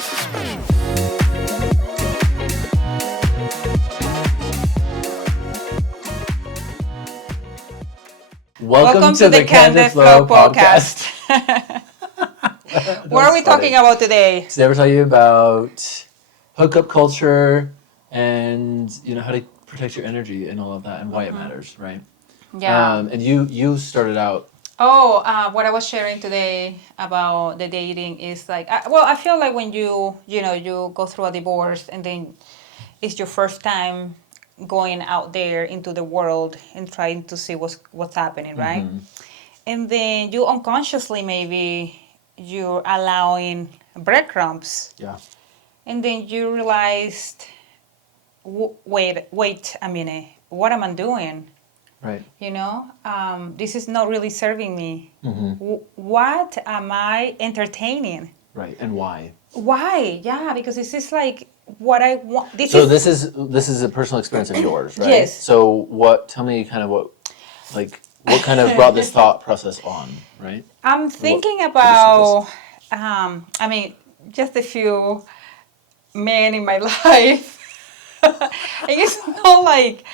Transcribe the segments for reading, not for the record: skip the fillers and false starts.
This is special. Welcome to the Candid podcast. What are we talking about today? Today we're talking about hookup culture and how to protect your energy and all of that and why it matters, right? Yeah. And you started out. What I was sharing today about the dating is like, I feel like when you go through a divorce and then it's your first time going out there into the world and trying to see what's happening, right? Mm-hmm. And then you unconsciously maybe you're allowing breadcrumbs. Yeah. And then you realized, wait a minute, what am I doing? Right. This is not really serving me. Mm-hmm. What am I entertaining? Right. And why? Why? Yeah, because this is like what I want. This is a personal experience of yours, right? Yes. So tell me kind of what kind of brought this thought process on, right? I'm thinking about, just a few men in my life. It's not like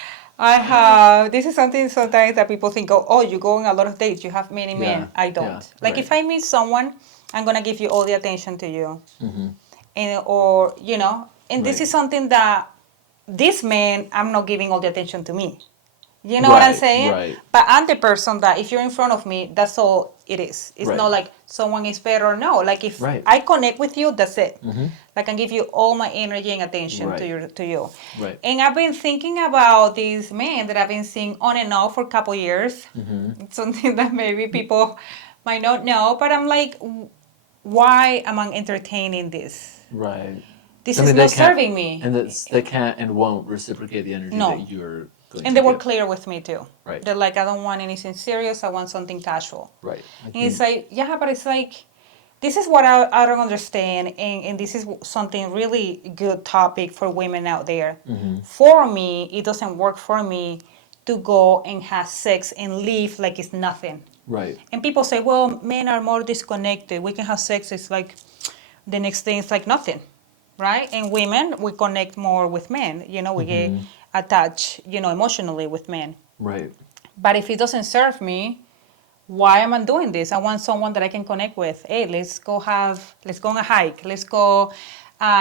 this is something sometimes that people think, oh, you go on a lot of dates, you have many men. I don't. Yeah, like right. if I meet someone, I'm going to give you all the attention to you. Mm-hmm. And this Right. is something that this man, I'm not giving all the attention to me. You know what I'm saying? Right. But I'm the person that if you're in front of me, that's all it is. It's Right. not like someone is better or no. Like if Right. I connect with you, that's it. Mm-hmm. I can give you all my energy and attention Right. to you. Right. And I've been thinking about these men that I've been seeing on and off for a couple years. Mm-hmm. It's something that maybe people might not know, but I'm like, why am I entertaining this? Right. This Something is that not can't- serving me. And they can't and won't reciprocate the energy No. that you're going And to they were give. clear with me too. Right. They're like, I don't want anything serious. I want something casual. Right. And it's like, yeah, but it's like, this is what I don't understand. And this is something really good topic for women out there. Mm-hmm. For me, it doesn't work for me to go and have sex and leave like it's nothing. Right. And people say, well, men are more disconnected. We can have sex. It's like the next thing is like nothing, right? And women, we connect more with men. We get attached, emotionally with men. Right. But if it doesn't serve me, why am I doing this? I want someone that I can connect with. Hey, let's go on a hike. Let's go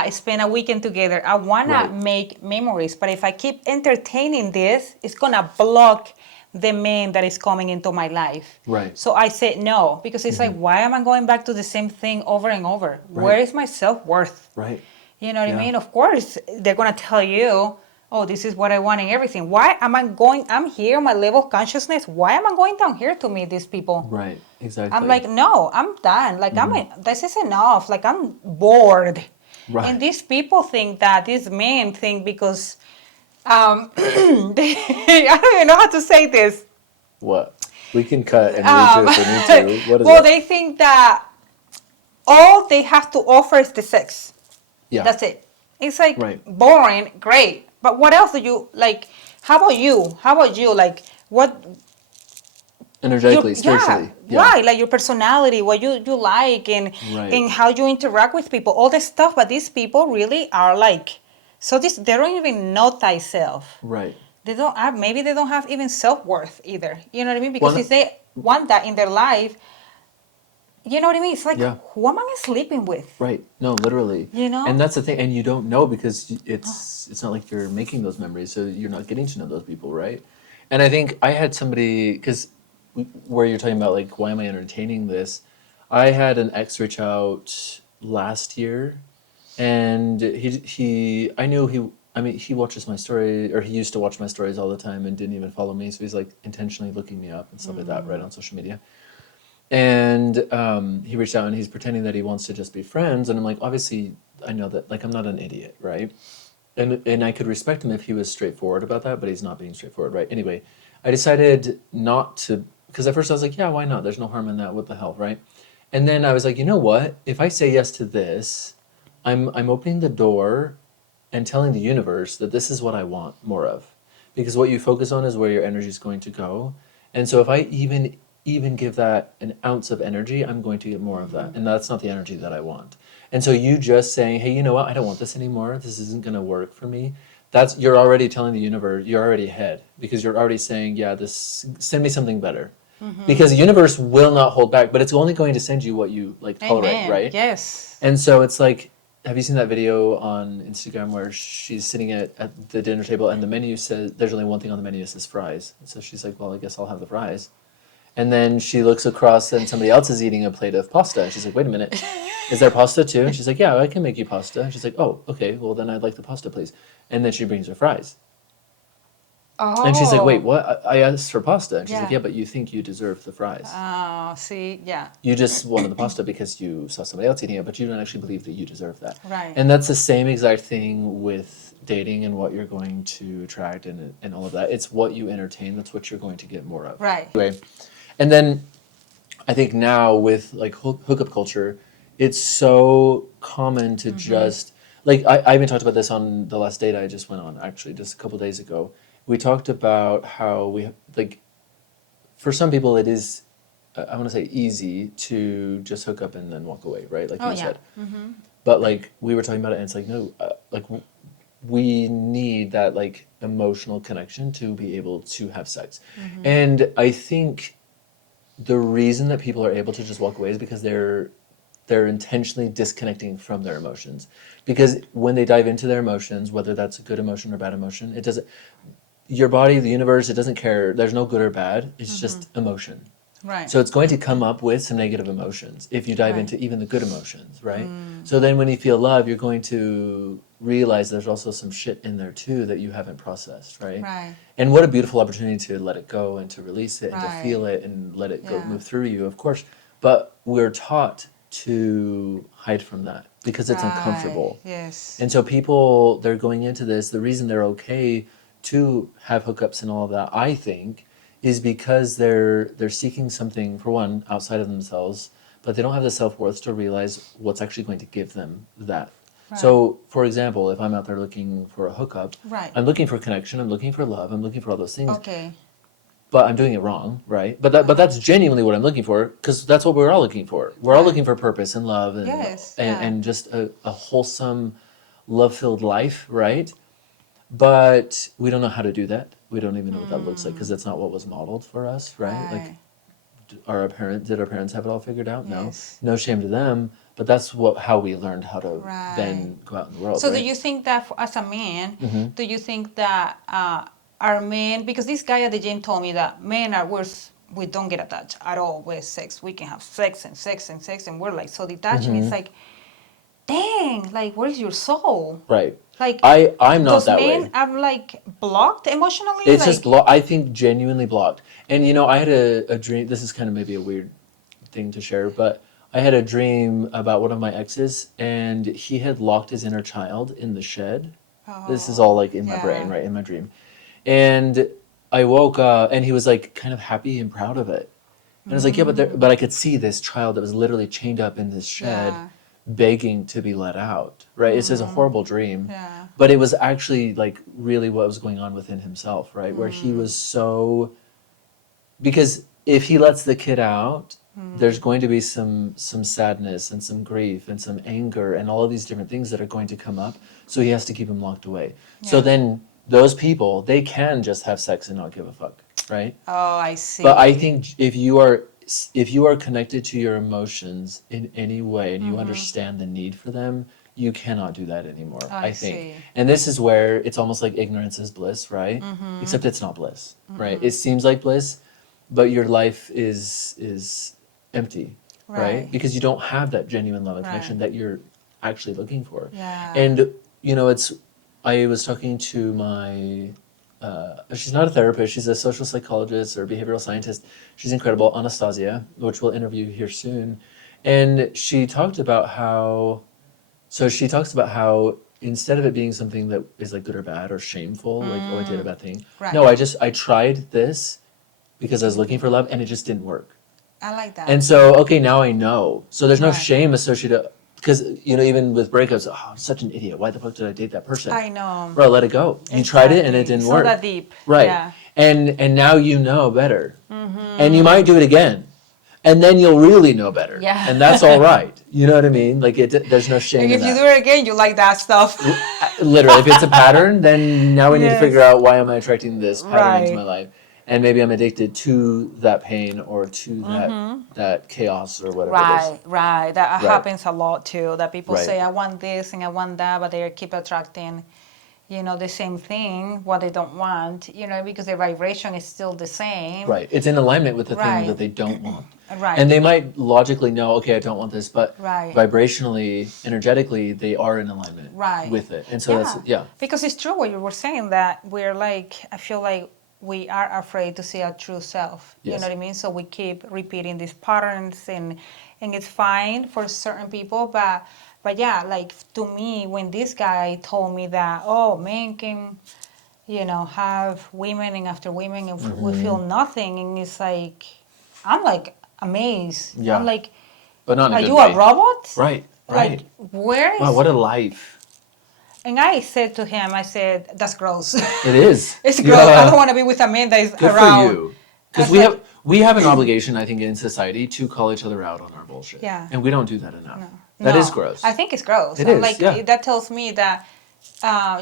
spend a weekend together. I want Right. to make memories. But if I keep entertaining this, it's going to block the man that is coming into my life. Right. So I said no, because it's like, why am I going back to the same thing over and over? Right. Where is my self-worth? Right. You know what Yeah. I mean? Of course, they're going to tell you, oh, this is what I want and everything. I'm here, my level of consciousness. Why am I going down here to meet these people? Right. Exactly. I'm like, no, I'm done. Like, this is enough. Like, I'm bored. Right. And these people think that, these men think because, I don't even know how to say this. What? We can cut and redo if we need to. What is Well, it? they think that all they have to offer is the sex. Yeah. That's it. It's like Right. boring, great. But what else do you like? How about you? Like what? Energetically, your- spiritually. Yeah, right. Like your personality, what you like, and Right. and how you interact with people, all this stuff. But these people really are like, they don't even know thyself. Right. They don't have, maybe they don't have even self-worth either. You know what I mean? Because Well, if they want that in their life, you know what I mean? It's like, Yeah. who am I sleeping with? Right. No, literally. And that's the thing. And you don't know because it's not like you're making those memories, so you're not getting to know those people, right? And I think I had somebody, because where you're talking about like, why am I entertaining this? I had an ex reach out last year, and he watches my story, or he used to watch my stories all the time and didn't even follow me. So he's like intentionally looking me up and stuff like that, right, on social media. And he reached out and he's pretending that he wants to just be friends. And I'm like, obviously, I know that, like, I'm not an idiot, right? And I could respect him if he was straightforward about that, but he's not being straightforward, right? Anyway, I decided not to, because at first I was like, yeah, why not? There's no harm in that. What the hell, right? And then I was like, you know what? If I say yes to this, I'm opening the door and telling the universe that this is what I want more of. Because what you focus on is where your energy is going to go. And so if I even even give that an ounce of energy, I'm going to get more of that. And that's not the energy that I want. And so you just saying, hey, you know what? I don't want this anymore. This isn't going to work for me. That's, you're already telling the universe, you're already ahead because you're already saying, yeah, this, send me something better. Because the universe will not hold back, but it's only going to send you what you like tolerate, Amen. right? Yes. And so it's like, have you seen that video on Instagram where she's sitting at the dinner table and the menu says, there's only one thing on the menu, it says fries. And so she's like, well, I guess I'll have the fries. And then she looks across and somebody else is eating a plate of pasta. And she's like, wait a minute, is there pasta too? And she's like, yeah, I can make you pasta. And she's like, oh, okay, well then I'd like the pasta, please. And then she brings her fries. Oh. And she's like, wait, what? I asked for pasta. And she's like, Yeah. yeah, but you think you deserve the fries. See, yeah. You just wanted the pasta because you saw somebody else eating it, but you don't actually believe that you deserve that. Right. And that's the same exact thing with dating and what you're going to attract and all of that. It's what you entertain, that's what you're going to get more of. Right. Anyway, and then I think now with like hookup culture, it's so common to just, like, I even talked about this on the last date I just went on, actually, just a couple days ago. We talked about how we, like, for some people it is, I want to say easy to just hook up and then walk away, right? Like you said. But like we were talking about it, and it's like no, we need that like emotional connection to be able to have sex. And I think the reason that people are able to just walk away is because they're intentionally disconnecting from their emotions. Because when they dive into their emotions, whether that's a good emotion or bad emotion, it doesn't. Your body, the universe, it doesn't care. There's no good or bad. It's just emotion. Right. So it's going to come up with some negative emotions if you dive Right. into even the good emotions, right? So then when you feel love, you're going to realize there's also some shit in there too that you haven't processed, right? Right. And what a beautiful opportunity to let it go and to release it and to Right. feel it and let it go Yeah. move through you, of course. But we're taught to hide from that because it's uncomfortable. Yes. And so people, they're going into this, the reason they're okay to have hookups and all of that, I think, is because they're seeking something, for one, outside of themselves, but they don't have the self-worth to realize what's actually going to give them that. Right. So, for example, if I'm out there looking for a hookup, Right. I'm looking for connection, I'm looking for love, I'm looking for all those things, Okay. but I'm doing it wrong, right? But that's genuinely what I'm looking for, because that's what we're all looking for. We're all Right. looking for purpose and love and Yes, and, yeah. and just a wholesome, love-filled life, right? But we don't know how to do that. We don't even know what that looks like because that's not what was modeled for us, right? Like, did our parents have it all figured out? Yes. No shame to them. But that's how we learned how to Right. then go out in the world. So right? do you think that as a man, do you think that our men, because this guy at the gym told me that men are worse, we don't get attached at all with sex. We can have sex and sex and sex and we're like so detached and it's like, dang, like where's your soul? Right. Like I'm not those that men way. are like blocked emotionally? It's like, just blocked. I think genuinely blocked. And you know, I had a dream. This is kind of maybe a weird thing to share, but I had a dream about one of my exes, and he had locked his inner child in the shed. This is all like in my brain, right? In my dream. And I woke up, and he was like kind of happy and proud of it. And I was like, yeah, but I could see this child that was literally chained up in this shed, Yeah. begging to be let out. Right? It's just a horrible dream. Yeah. But it was actually like really what was going on within himself, right? Where he was so, because if he lets the kid out, there's going to be some sadness and some grief and some anger and all of these different things that are going to come up. So he has to keep him locked away. So Yeah. then those people, they can just have sex and not give a fuck, right? Oh, I see. But I think if you are connected to your emotions in any way and you understand the need for them, you cannot do that anymore, I think. see. And this is where it's almost like ignorance is bliss, right? Except it's not bliss, right? It seems like bliss, but your life is empty, right? Because you don't have that genuine love and connection that you're actually looking for. Yeah. And you know, I was talking to my she's not a therapist, she's a social psychologist or behavioral scientist. She's incredible, Anastasia, which we'll interview here soon. And she talked about how instead of it being something that is like good or bad or shameful, like, oh, I did a bad thing. Right. No, I tried this because I was looking for love and it just didn't work. I like that. And so, okay, now I know. So there's no Right. shame associated, because, you know, even with breakups, oh, I'm such an idiot. Why the fuck did I date that person? I know. Bro, let it go. You tried it and it didn't It's work. not that deep. Right. Yeah. and now you know better, and you might do it again, and then you'll really know better, Yeah. and that's all right. You know what I mean? Like there's no shame And in if you that. do it again, you like that stuff. Literally, if it's a pattern, then now we need to Yes. figure out why am I attracting this pattern into Right. my life, and maybe I'm addicted to that pain or to that chaos or whatever it is. Right. That Right. happens a lot too. That people Right. say, I want this and I want that, but they keep attracting, the same thing, what they don't want, because the vibration is still the same. Right. It's in alignment with the thing Right. that they don't want. Right. And they might logically know, okay, I don't want this, but Right. vibrationally, energetically, they are in alignment Right. with it. And so that's, yeah. Because it's true what you were saying, that we're like, I feel like we are afraid to see our true self. You Yes. know what I mean? So we keep repeating these patterns, and it's fine for certain people, but yeah, like to me, when this guy told me that, oh, men can, have women and after women, and we feel nothing, and it's like, I'm like amazed. Yeah. I'm like, But not in a are good you way. a robot? Right. Like, where is? Wow, what a life. And I said to him, I said, that's gross. It is. It's gross. I don't want to be with a man that is Good around. for you. Because That's we have an obligation, I think, in society to call each other out on our bullshit. Yeah. And we don't do that enough. That is gross. I think it's gross. It I'm is, like, yeah. that tells me that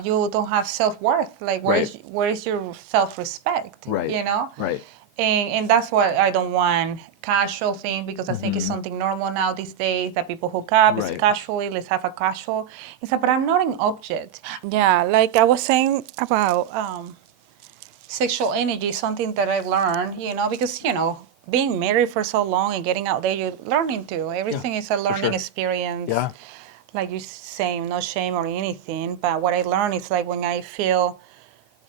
you don't have self-worth. Like, where is your self-respect? Right. Right. And that's what I don't want, casual thing, because I think it's something normal now these days that people hook up. It's Right. casually, let's have a casual. It's like, but I'm not an object. Yeah, like I was saying about sexual energy, something that I learned, because, being married for so long and getting out there, you're learning too. Everything is a learning sure. experience. Yeah. Like you saying, no shame or anything. But what I learned is like when I feel,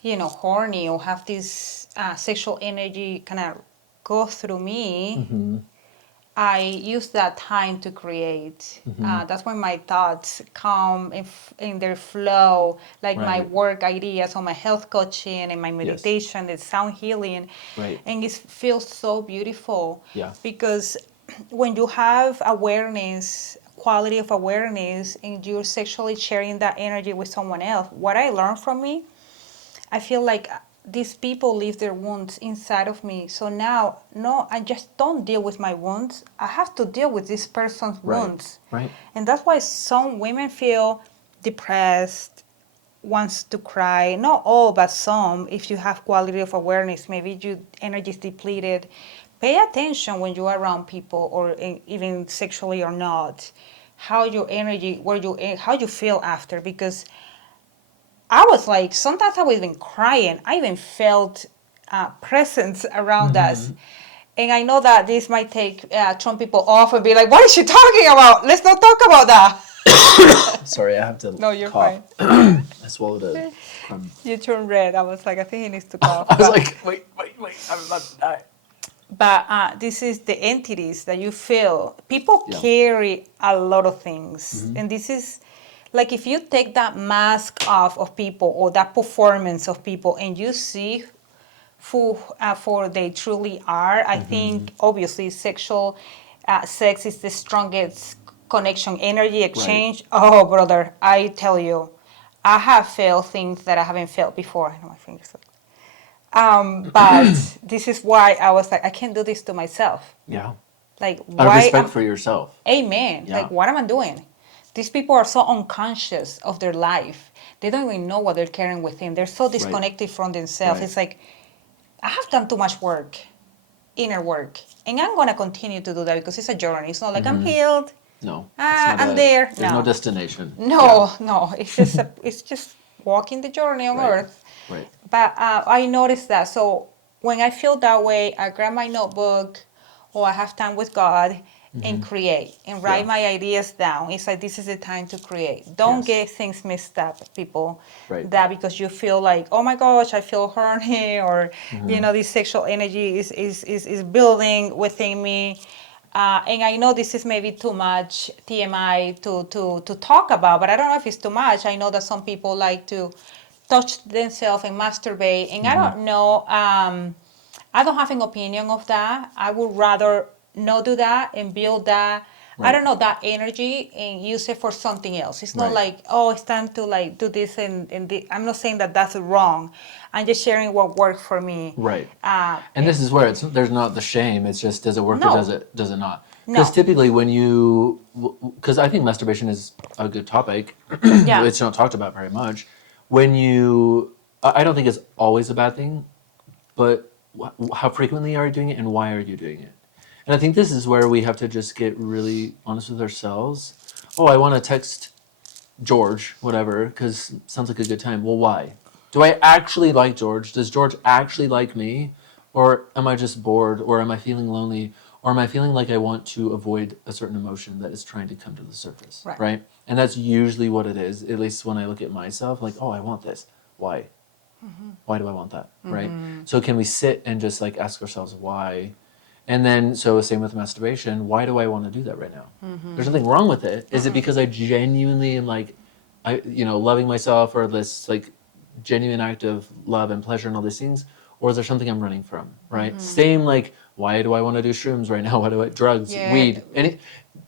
horny or have this sexual energy kind of go through me, I use that time to create. That's when my thoughts come in their flow, like my Right. work ideas on my health coaching and my meditation, the sound healing. Right. And it feels so beautiful. Yeah. Because when you have awareness, quality of awareness, and you're sexually sharing that energy with someone else, what I learned from me, I feel like these people leave their wounds inside of me. So now, no, I just don't deal with my wounds. I have to deal with this person's wounds. Right. And that's why some women feel depressed, wants to cry. Not all, but some. If you have quality of awareness, maybe your energy is depleted. Pay attention when you're around people, or even sexually or not, how your energy, how you feel after, because I was like, sometimes I was even crying. I even felt presence around us. And I know that this might take some people off and be like, what is she talking about? Let's not talk about that. Sorry, I have to No, you're cough. fine. I swallowed a crumb. You turned red. I was like, I think he needs to cough. I was like, wait, I'm about to die. But this is the entities that you feel. People carry a lot of things. And this is like, if you take that mask off of people, or that performance of people, and you see who for they truly are, I think obviously sexual sex is the strongest connection, energy exchange. Right. Oh, brother, I tell you, I have felt things that I haven't felt before. I know my fingers. But this is why I was like, I can't do this to myself. Yeah. Like, Out of why? respect for yourself. Amen. Yeah. Like, what am I doing? These people are so unconscious of their life. They don't even know what they're carrying within. They're so disconnected from themselves. Right. It's like, I have done too much work, inner work. And I'm going to continue to do that, because it's a journey. It's not like I'm healed. No. I'm there. There's no destination. No. It's just it's just walking the journey on earth. Right. But I noticed that. So when I feel that way, I grab my notebook, or I have time with God, and create and write my ideas down. It's like, this is the time to create. Don't get things mixed up, people. Right. That because you feel like, oh my gosh, I feel horny, or this sexual energy is building within me. And I know this is maybe too much TMI to talk about, but I don't know if it's too much. I know that some people like to touch themselves and masturbate, and I don't know. I don't have an opinion of that. I would rather not do that and build that I don't know, that energy and use it for something else. It's not Right. like, oh, it's time to like do this I'm not saying that that's wrong. I'm just sharing what worked for me. Right. And this is where there's not the shame. It's just, does it work or No, does it not? Because no, typically because I think masturbation is a good topic. yeah, It's not talked about very much. I don't think it's always a bad thing, but how frequently are you doing it and why are you doing it? And I think this is where we have to just get really honest with ourselves. Oh, I want to text George, whatever, because sounds like a good time. Well, why? Do I actually like George? Does George actually like me? Or am I just bored? Or am I feeling lonely? Or am I feeling like I want to avoid a certain emotion that is trying to come to the surface? right. Right? And that's usually what it is, at least when I look at myself, like, oh, I want this. Why? Why do I want that? Right? So can we sit and just like ask ourselves why? And then, so same with masturbation. Why do I want to do that right now? There's nothing wrong with it. Is it because I genuinely am like, loving myself, or this like genuine act of love and pleasure and all these things? Or is there something I'm running from? Right? Same like, why do I want to do shrooms right now? Why do I, drugs, Yeah. weed, and it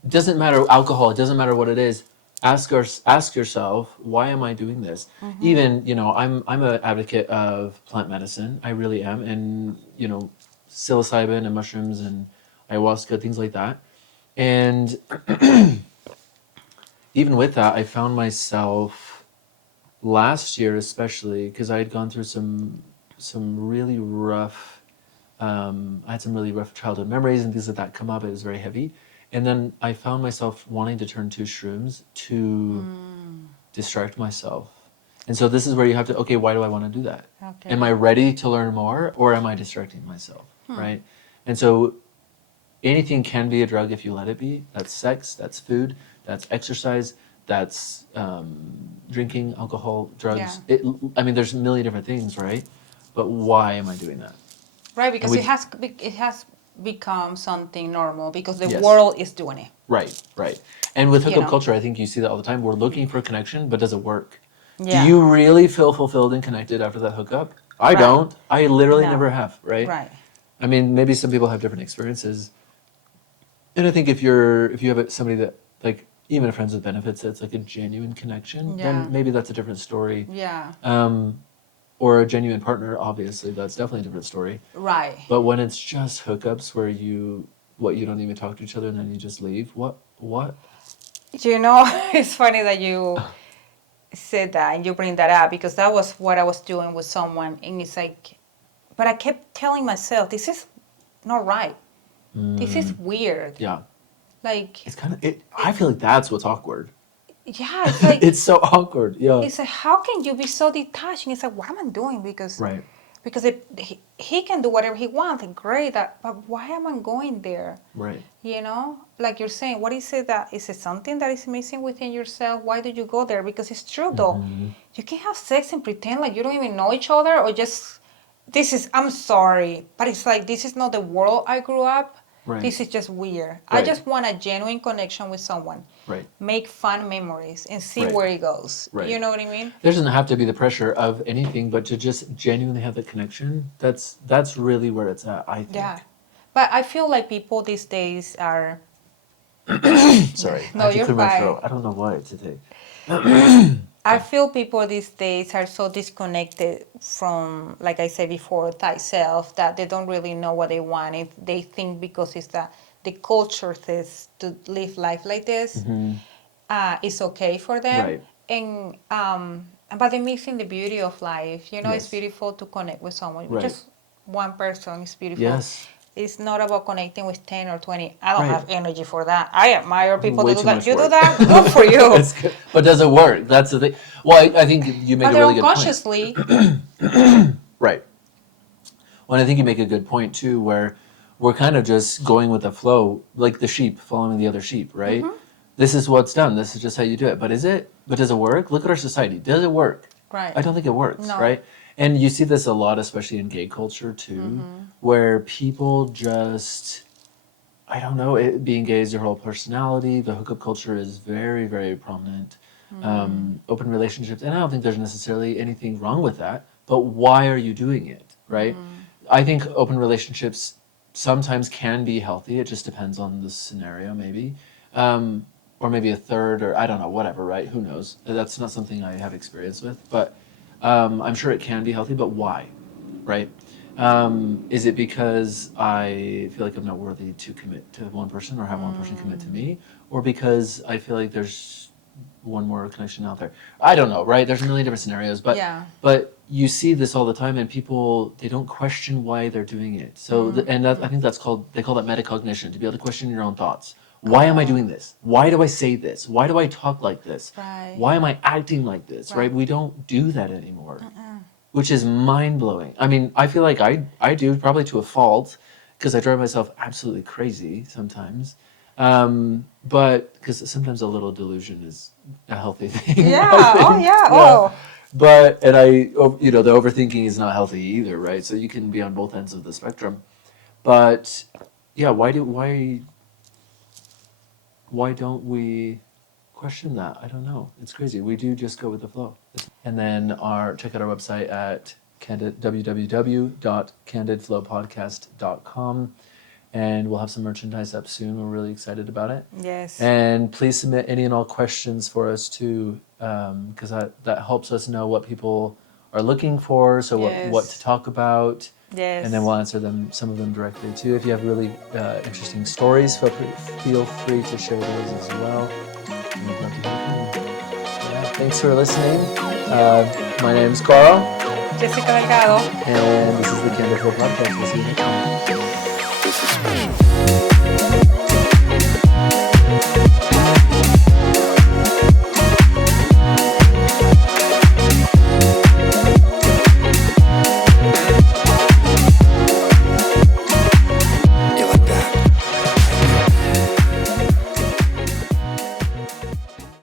doesn't matter, alcohol, it doesn't matter what it is. Ask yourself, why am I doing this? Even, I'm an advocate of plant medicine. I really am. And, psilocybin and mushrooms and ayahuasca, things like that. And even with that, I found myself last year, especially because I had gone through some really rough. I had some really rough childhood memories and things like that come up. It was very heavy, and then I found myself wanting to turn to shrooms to distract myself. And so this is where you have to, okay, why do I want to do that? Okay. Am I ready to learn more, or am I distracting myself? Right? And so anything can be a drug if you let it be. That's sex, that's food, that's exercise, that's drinking, alcohol, drugs. There's a million different things, right? But why am I doing that? Right, because we- it has become something normal because the Yes. world is doing it. Right. And with hookup know. culture, I think you see that all the time. We're looking for connection, but does it work? Do Yeah. you really feel fulfilled and connected after that hookup? I Right. don't. I literally No. never have, right? Right. I mean, maybe some people have different experiences. And I think if you have somebody that, like, even friends with benefits, that's like a genuine connection, Yeah. then maybe that's a different story. Yeah. Or a genuine partner, obviously, that's definitely a different story. Right. But when it's just hookups where you don't even talk to each other and then you just leave, what? It's funny that you said that and you bring that up because that was what I was doing with someone, and it's like, but I kept telling myself, this is not right. This is weird. Yeah. Like, It's kind of it. I feel like that's what's awkward. yeah, it's like, It's so awkward. Yeah. it's like, how can you be so detached? And it's like, what am I doing? Because Right. because he can do whatever he wants, and great. But why am I going there? Right. Like you're saying, what is it that is it something that is missing within yourself? Why do you go there? Because it's true though. You can have sex and pretend like you don't even know each other, or just I'm sorry, but it's like this is not the world I grew up. Right. This is just weird. I Right. just want a genuine connection with someone. Right. Make fun memories and see Right. where it goes. Right. You know what I mean? There doesn't have to be the pressure of anything, but to just genuinely have that connection. That's really where it's at. I think. Yeah. But I feel like people these days are. Sorry. No, I have to you're clear my fine. throat. I don't know why today. I feel people these days are so disconnected from, like I said before, thyself, that they don't really know what they want. They think because it's the culture says to live life like this, it's okay for them. Right. And but they're missing the beauty of life. It's Yes. beautiful to connect with someone. Right. Just one person is beautiful. Yes. It's not about connecting with 10 or 20. I don't Right. have energy for that. I admire people Way that do too that. much You do work. that? Good for you. It's good. But does it work? That's the thing. Well, I think you make But a they're really good point. unconsciously. Right. Well, and I think you make a good point too, where we're kind of just going with the flow, like the sheep following the other sheep, right? This is what's done. This is just how you do it. But is it? But does it work? Look at our society. Does it work? Right. I don't think it works, No. right? And you see this a lot, especially in gay culture too, where people just, I don't know, being gay is your whole personality. The hookup culture is very, very prominent. Open relationships, and I don't think there's necessarily anything wrong with that. But why are you doing it, right? I think open relationships sometimes can be healthy. It just depends on the scenario, maybe. or maybe a third, or I don't know, whatever, right? Who knows? That's not something I have experience with, but I'm sure it can be healthy. But why, right? Is it because I feel like I'm not worthy to commit to one person, or have one person commit to me, or because I feel like there's one more connection out there? I don't know, right? There's a million different scenarios, but Yeah. but you see this all the time, and people, they don't question why they're doing it. So I think they call that metacognition, to be able to question your own thoughts. Why am I doing this? Why do I say this? Why do I talk like this? Right. Why am I acting like this? Right? Right. We don't do that anymore, which is mind blowing. I mean, I feel like I do, probably to a fault, because I drive myself absolutely crazy sometimes. But because sometimes a little delusion is a healthy thing. Yeah. I Oh think. yeah. Oh. But the overthinking is not healthy either, right? So you can be on both ends of the spectrum. But yeah, why don't we question that? I don't know. It's crazy. We do just go with the flow. And then check out our website at www.candidflowpodcast.com. And we'll have some merchandise up soon. We're really excited about it. Yes. And please submit any and all questions for us too, because that helps us know what people are looking for, so what to talk about. Yes. And then we'll answer some of them directly too. If you have really interesting stories, feel free to share those as well. And we'd love to hear from you. Yeah, thanks for listening. My name's Carl. Jessica Delgado. And this is the Candid Flow Podcast. We'll see you next time. This is special.